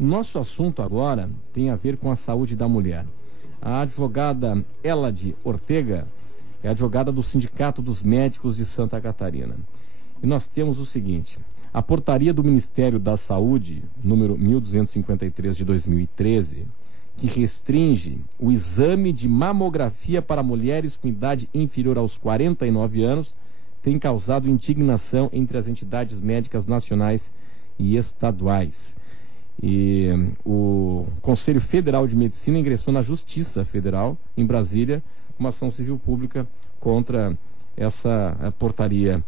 O nosso assunto agora tem a ver com a saúde da mulher. A advogada Elade Ortega é advogada do Sindicato dos Médicos de Santa Catarina. E nós temos o seguinte: a portaria do Ministério da Saúde, número 1253 de 2013, que restringe o exame de mamografia para mulheres com idade inferior aos 49 anos, tem causado indignação entre as entidades médicas nacionais e estaduais. E o Conselho Federal de Medicina ingressou na Justiça Federal, em Brasília, uma ação civil pública contra essa portaria.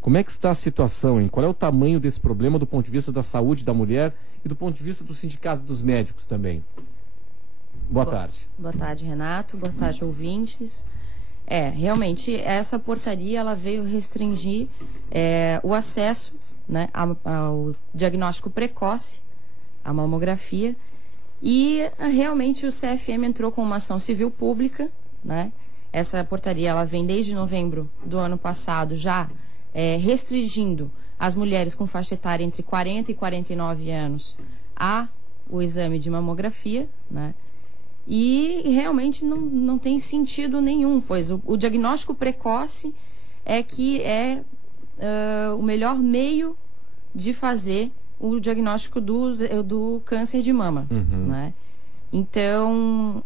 Como é que está a situação, hein? Qual é o tamanho desse problema do ponto de vista da saúde da mulher e do ponto de vista do Sindicato dos Médicos também? Boa tarde. Boa tarde, Renato. Boa tarde, ouvintes. Realmente, essa portaria ela veio restringir o acesso, né, ao diagnóstico precoce, a mamografia, e realmente o CFM entrou com uma ação civil pública, né? Essa portaria ela vem desde novembro do ano passado já restringindo as mulheres com faixa etária entre 40 e 49 anos o exame de mamografia, né? E realmente não tem sentido nenhum, pois o diagnóstico precoce o melhor meio de fazer o diagnóstico do câncer de mama, né? Então,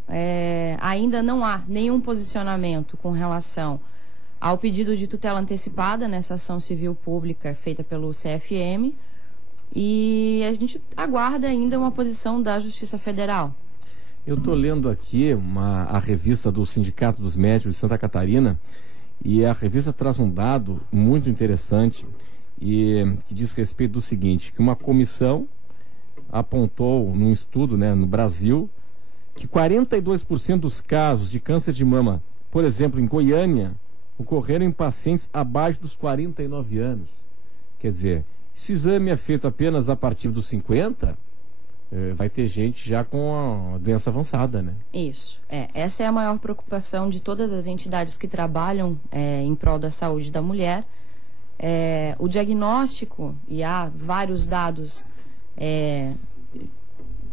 ainda não há nenhum posicionamento com relação ao pedido de tutela antecipada nessa ação civil pública feita pelo CFM, e a gente aguarda ainda uma posição da Justiça Federal. Eu estou lendo aqui a revista do Sindicato dos Médicos de Santa Catarina, e a revista traz um dado muito interessante e que diz respeito do seguinte: que uma comissão apontou num estudo, né, no Brasil, que 42% dos casos de câncer de mama, por exemplo, em Goiânia, ocorreram em pacientes abaixo dos 49 anos. Quer dizer, se o exame é feito apenas a partir dos 50, vai ter gente já com a doença avançada, né? Isso. Essa é a maior preocupação de todas as entidades que trabalham em prol da saúde da mulher. O diagnóstico, e há vários dados,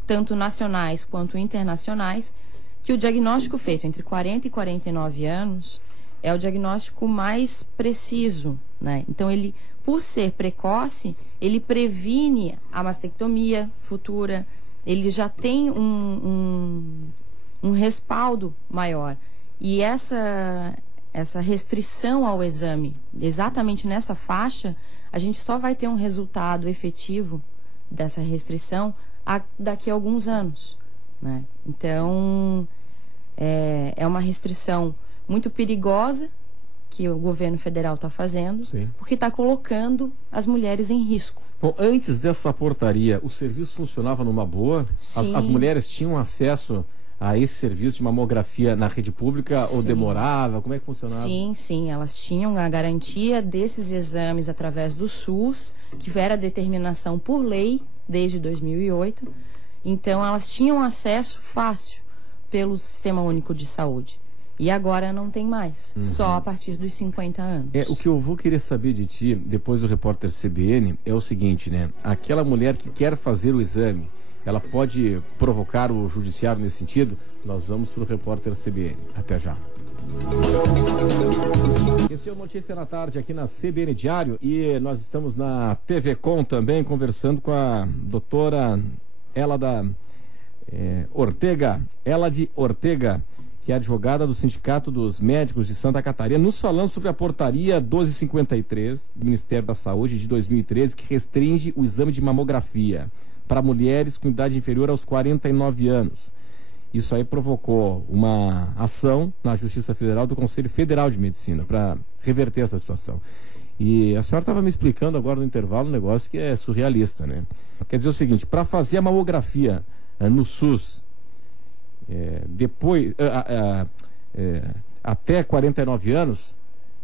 tanto nacionais quanto internacionais, que o diagnóstico feito entre 40 e 49 anos é o diagnóstico mais preciso, né? Então, ele, por ser precoce, ele previne a mastectomia futura, ele já tem um respaldo maior. E essa restrição ao exame, exatamente nessa faixa, a gente só vai ter um resultado efetivo dessa restrição daqui a alguns anos, né? Então, é uma restrição muito perigosa que o governo federal está fazendo, sim, porque está colocando as mulheres em risco. Bom, antes dessa portaria, o serviço funcionava numa boa? As mulheres tinham acesso a esse serviço de mamografia na rede pública, sim, ou demorava? Como é que funcionava? Sim, elas tinham a garantia desses exames através do SUS, que era determinação por lei desde 2008. Então, elas tinham acesso fácil pelo Sistema Único de Saúde. E agora não tem mais, só a partir dos 50 anos. O que eu vou querer saber de ti, depois do repórter CBN, é o seguinte, né? Aquela mulher que quer fazer o exame, ela pode provocar o judiciário nesse sentido? Nós vamos para o repórter CBN. Até já. Esse é o Notícia na Tarde aqui na CBN Diário, e nós estamos na TV Com também conversando com a doutora Elade Ortega, que é advogada do Sindicato dos Médicos de Santa Catarina, nos falando sobre a portaria 1253 do Ministério da Saúde de 2013, que restringe o exame de mamografia para mulheres com idade inferior aos 49 anos. Isso aí provocou uma ação na Justiça Federal do Conselho Federal de Medicina para reverter essa situação. E a senhora estava me explicando agora no intervalo um negócio que é surrealista, né? Quer dizer o seguinte: para fazer a mamografia no SUS, até 49 anos,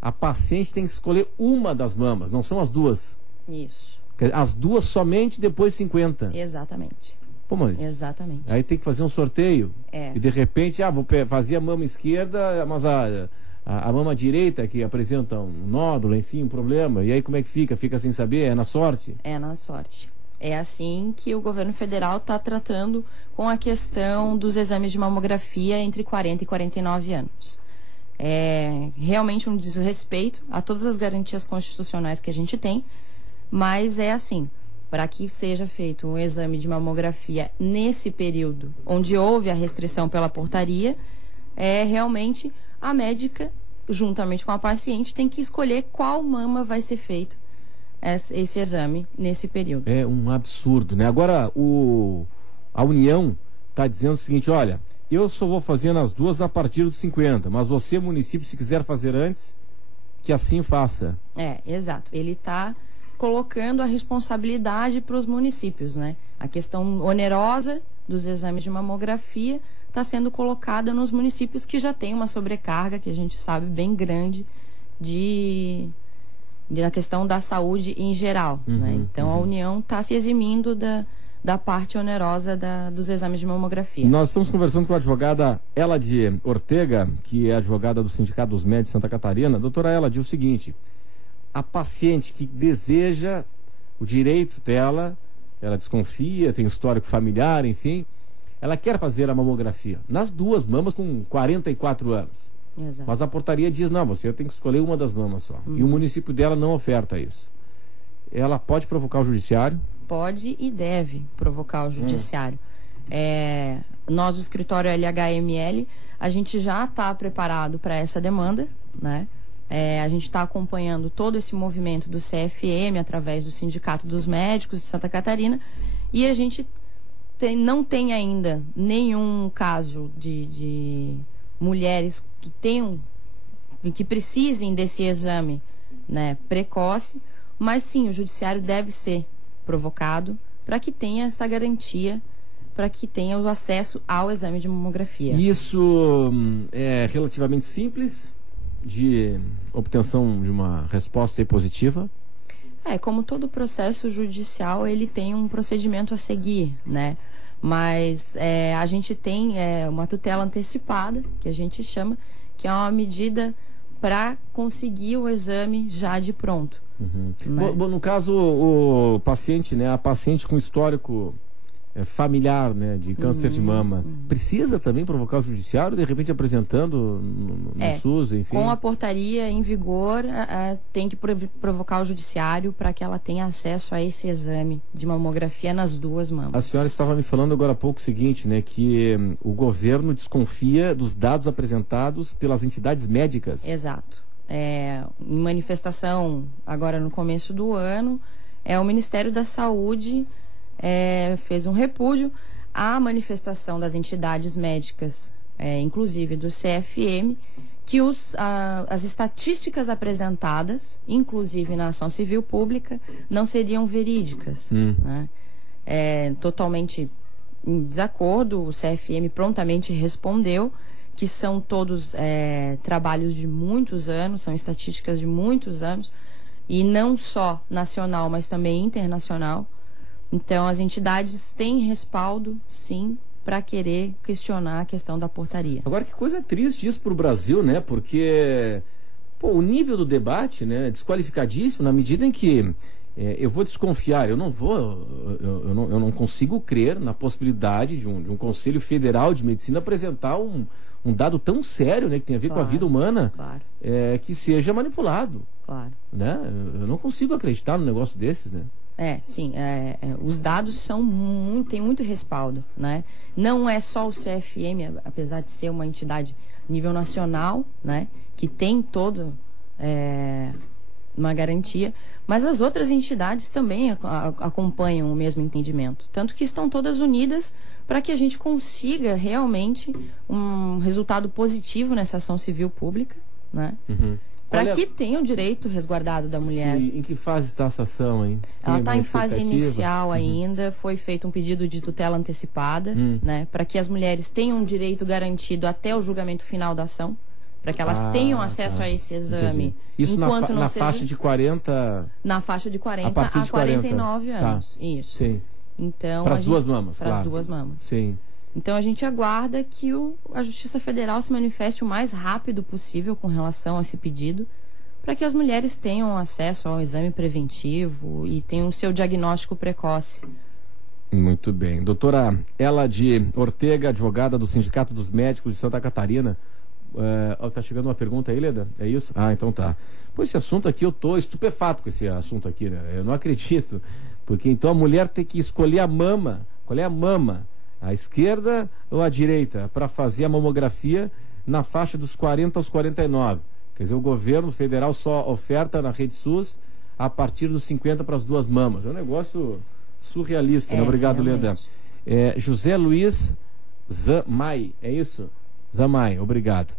a paciente tem que escolher uma das mamas, não são as duas. Isso. As duas somente depois de 50. Exatamente. Pô, mas exatamente. Aí tem que fazer um sorteio. E de repente, vou fazer a mama esquerda, mas a mama direita que apresenta um nódulo, enfim, um problema. E aí como é que fica? Fica sem saber? É na sorte? É na sorte. É assim que o governo federal está tratando com a questão dos exames de mamografia entre 40 e 49 anos. É realmente um desrespeito a todas as garantias constitucionais que a gente tem, mas é assim, para que seja feito um exame de mamografia nesse período onde houve a restrição pela portaria, realmente a médica, juntamente com a paciente, tem que escolher qual mama vai ser feito esse exame nesse período. É um absurdo, né? Agora, a União está dizendo o seguinte, olha, eu só vou fazer nas duas a partir dos 50, mas você, município, se quiser fazer antes, que assim faça. Exato. Ele está colocando a responsabilidade para os municípios, né? A questão onerosa dos exames de mamografia está sendo colocada nos municípios que já têm uma sobrecarga, que a gente sabe, bem grande, na questão da saúde em geral, né? Então, a União está se eximindo da parte onerosa dos exames de mamografia. Nós estamos conversando com a advogada Eladi Ortega, que é advogada do Sindicato dos Médicos de Santa Catarina. Doutora Eladi, o seguinte, a paciente que deseja o direito dela, ela desconfia, tem histórico familiar, enfim, ela quer fazer a mamografia nas duas mamas com 44 anos. Exato. Mas a portaria diz, não, você tem que escolher uma das mamas só. E o município dela não oferta isso. Ela pode provocar o judiciário? Pode e deve provocar o judiciário. Nós, o escritório LHML, a gente já está preparado para essa demanda, né? A gente está acompanhando todo esse movimento do CFM através do Sindicato dos Médicos de Santa Catarina, e a gente não tem ainda nenhum caso de mulheres que precisem desse exame, né, precoce, mas sim, o judiciário deve ser provocado para que tenha essa garantia, para que tenha o acesso ao exame de mamografia. Isso é relativamente simples de obtenção de uma resposta positiva? Como todo processo judicial, ele tem um procedimento a seguir, né? Mas a gente tem uma tutela antecipada, que a gente chama, que é uma medida para conseguir o exame já de pronto. Né? Bom, no caso, o paciente, né, a paciente com histórico familiar, né, de câncer de mama, precisa também provocar o judiciário, de repente apresentando no SUS, enfim? Com a portaria em vigor, tem que provocar o judiciário para que ela tenha acesso a esse exame de mamografia nas duas mamas. A senhora estava me falando agora há pouco o seguinte, né, que o governo desconfia dos dados apresentados pelas entidades médicas. Exato. Em manifestação, agora no começo do ano, o Ministério da Saúde fez um repúdio à manifestação das entidades médicas, inclusive do CFM, que as estatísticas apresentadas, inclusive na ação civil pública, não seriam verídicas. Né? Totalmente em desacordo, o CFM prontamente respondeu que são todos trabalhos de muitos anos, são estatísticas de muitos anos, e não só nacional, mas também internacional. Então, as entidades têm respaldo, sim, para querer questionar a questão da portaria. Agora, que coisa triste isso para o Brasil, né? Porque o nível do debate, né, é desqualificadíssimo na medida em que eu vou desconfiar, eu não consigo crer na possibilidade de um Conselho Federal de Medicina apresentar um dado tão sério, né, que tem a ver com a vida humana, que seja manipulado. Claro. Né? Eu não consigo acreditar num negócio desses, né? Sim, os dados têm muito respaldo, né? Não é só o CFM, apesar de ser uma entidade nível nacional, né, que tem toda uma garantia, mas as outras entidades também acompanham o mesmo entendimento, tanto que estão todas unidas para que a gente consiga realmente um resultado positivo nessa ação civil pública, né? Para que tenha o direito resguardado da mulher. Em que fase está essa ação, hein? Ela está em fase inicial ainda, foi feito um pedido de tutela antecipada, né, para que as mulheres tenham um direito garantido até o julgamento final da ação, para que elas tenham acesso a esse exame. Entendi. Isso enquanto na faixa de 40... Na faixa de 40 a 49 anos. Isso. Sim. Então, para as duas mamas, para as duas mamas. Sim. Então, a gente aguarda que a Justiça Federal se manifeste o mais rápido possível com relação a esse pedido, para que as mulheres tenham acesso ao exame preventivo e tenham o seu diagnóstico precoce. Muito bem. Doutora Elady Ortega, advogada do Sindicato dos Médicos de Santa Catarina. Tá chegando uma pergunta aí, Leda? É isso? Ah, então tá. Pô, esse assunto aqui, eu tô estupefato com esse assunto aqui, né? Eu não acredito. Porque então a mulher tem que escolher a mama. Qual é a mama? A esquerda ou a direita? Para fazer a mamografia na faixa dos 40 aos 49. Quer dizer, o governo federal só oferta na Rede SUS a partir dos 50 para as duas mamas. É um negócio surrealista, né? Obrigado, Leda. José Luiz Zamay, é isso? Zamay, obrigado.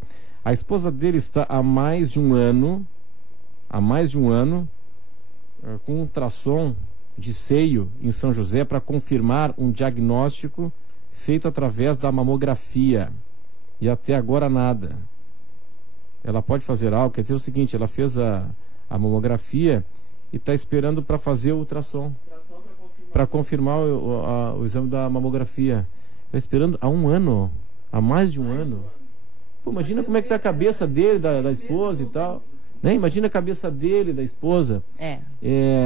A esposa dele está há mais de um ano, com um ultrassom de seio em São José para confirmar um diagnóstico feito através da mamografia. E até agora nada. Ela pode fazer algo, quer dizer o seguinte, ela fez a mamografia e está esperando para fazer o ultrassom. Para confirmar o exame da mamografia. Está esperando há um ano, há mais de um ano. Pô, imagina como é que está a cabeça dele, da esposa e tal. Né? Imagina a cabeça dele, da esposa.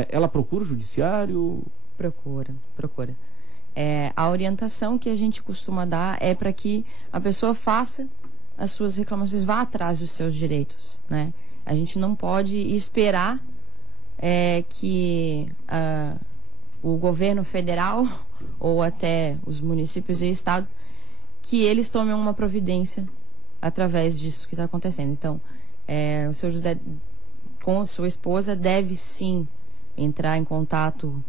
Ela procura o judiciário? Procura. A orientação que a gente costuma dar é para que a pessoa faça as suas reclamações, vá atrás dos seus direitos, né? A gente não pode esperar que o governo federal ou até os municípios e estados que eles tomem uma providência através disso que está acontecendo. Então, o seu José com a sua esposa deve sim entrar em contato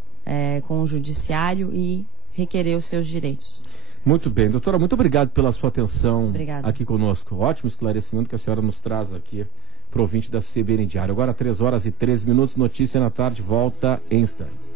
com o judiciário e requerer os seus direitos. Muito bem, doutora, muito obrigado pela sua atenção aqui conosco. Ótimo esclarecimento que a senhora nos traz aqui para o ouvinte da CBN Diário. Agora 3 horas e 13 minutos, notícia na tarde, volta em instantes.